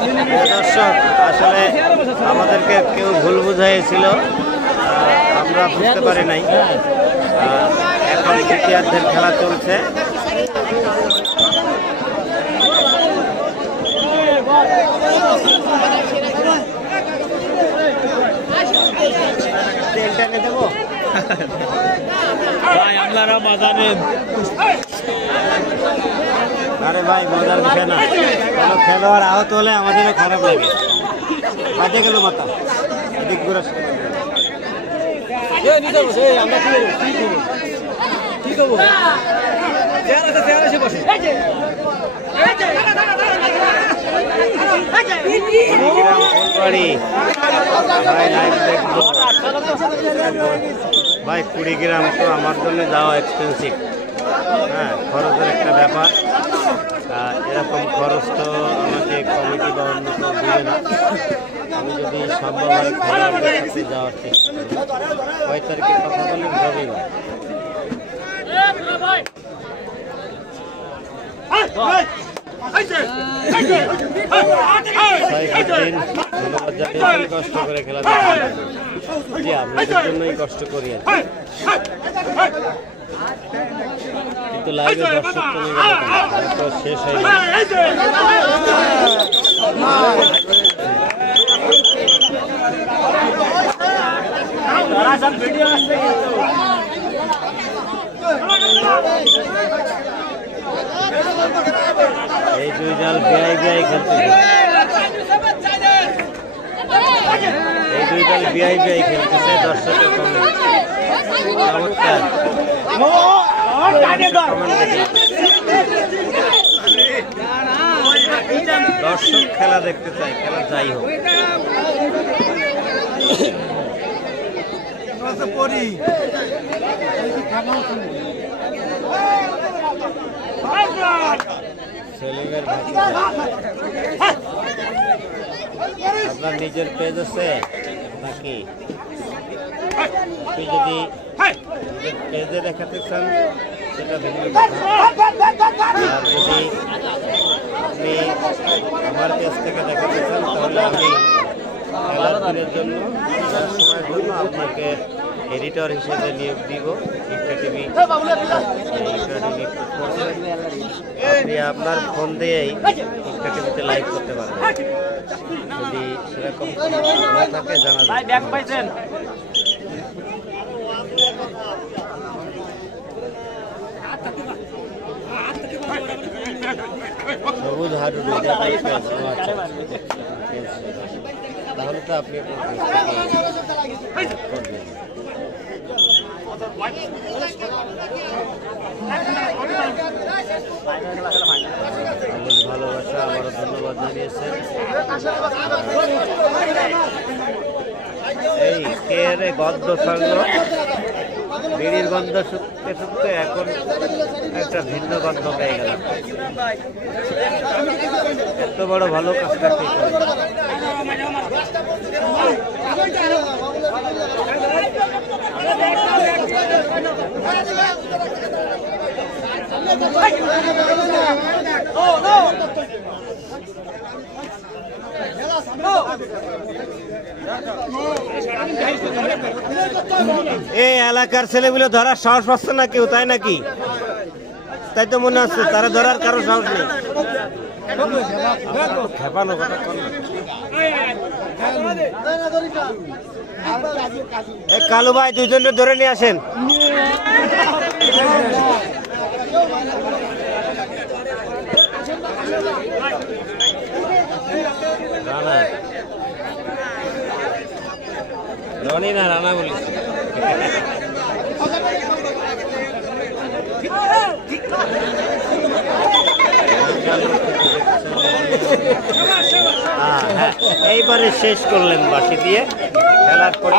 দর্শক আসলে আমাদেরকে কেউ ভুল বুঝাইছিল, আমরা বুঝতে পারি নাই। এখন তৃতীয়ার্ধের খেলা চলছে। তেলটা নিয়ে দেবো ভাই, আপনারা মজা নেন। আরে ভাই, মজার বিষয় না। কোনো খেলোয়াড় আহত হলে আমাদেরও খারাপ লাগে। বাজে গেল মাথা দিক ঘুরে ভাই 20 গ্রাম তো আমার জন্য যাওয়া এক্সপেন্সিভ। হ্যাঁ, খরচের একটা ব্যাপার। এরকম খরচ তো আমাকে কমিটি বা অন্য কেউ দিবে না। আমি যদি সম্ভব হয় খেলোয়াড়দের সাথে যাওয়ার চেষ্টা করি। 6 তারিখে কথা বললেন রবিবার। ধন্যবাদ জানিয়েছেন, কষ্ট করে খেলা জি আপনাদের জন্যই কষ্ট করি আর কিন্তু লাইভে দর্শক কমে গেল, তো শেষ হয়ে গেল। এই দুই দল বিআই খেলতেছে, এই দুই দল বিআই খেলতেছে। দর্শকের কমেন্ট চমৎকার। দর্শক খেলা দেখতে চাই, খেলা যাই হোক। সেলিমের আপনার নিজের পেজ আছে নাকি? আপনি যদি নিজের পেজে দেখাতে চান সেটা ভিন্ন কথা। আর যদি আপনি আমার পেজ থেকে দেখাতে চান তাহলে আমি খেলাধুলার জন্য সময়ের জন্য আপনাকে এডিটর হিসেবে নিয়োগ দিব। ইফকা টিভি আপনি আপনার ফোন দিয়েই ইফকা টিভিতে লাইভ করতে পারেন। যদি সেরকম থাকে জানা যায়। সবুজ হারুন, তাহলে তো আপনি ভালোবাসা আবারও ধন্যবাদ জানিয়েছেন। এই কে রে গন্ধ ছাড়লো, বিড়ির গন্ধ শুকতে শুকতে এখন একটা ভিন্ন গন্ধ পেয়ে গেলাম। এত বড় ভালো কাজটা কি করে? এই এলাকার ছেলেগুলো ধরার সাহস পাচ্ছে না কেউ, তাই নাকি? তাই তো মনে হচ্ছে তারা ধরার কারো সাহস নেই। খেপানো কথা কালু ভাই, দুইজনকে ধরে নিয়ে আসেন। রানা রনি না রানা বলিস। এইবারে শেষ করলেন বাঁশি দিয়ে খেলার পর।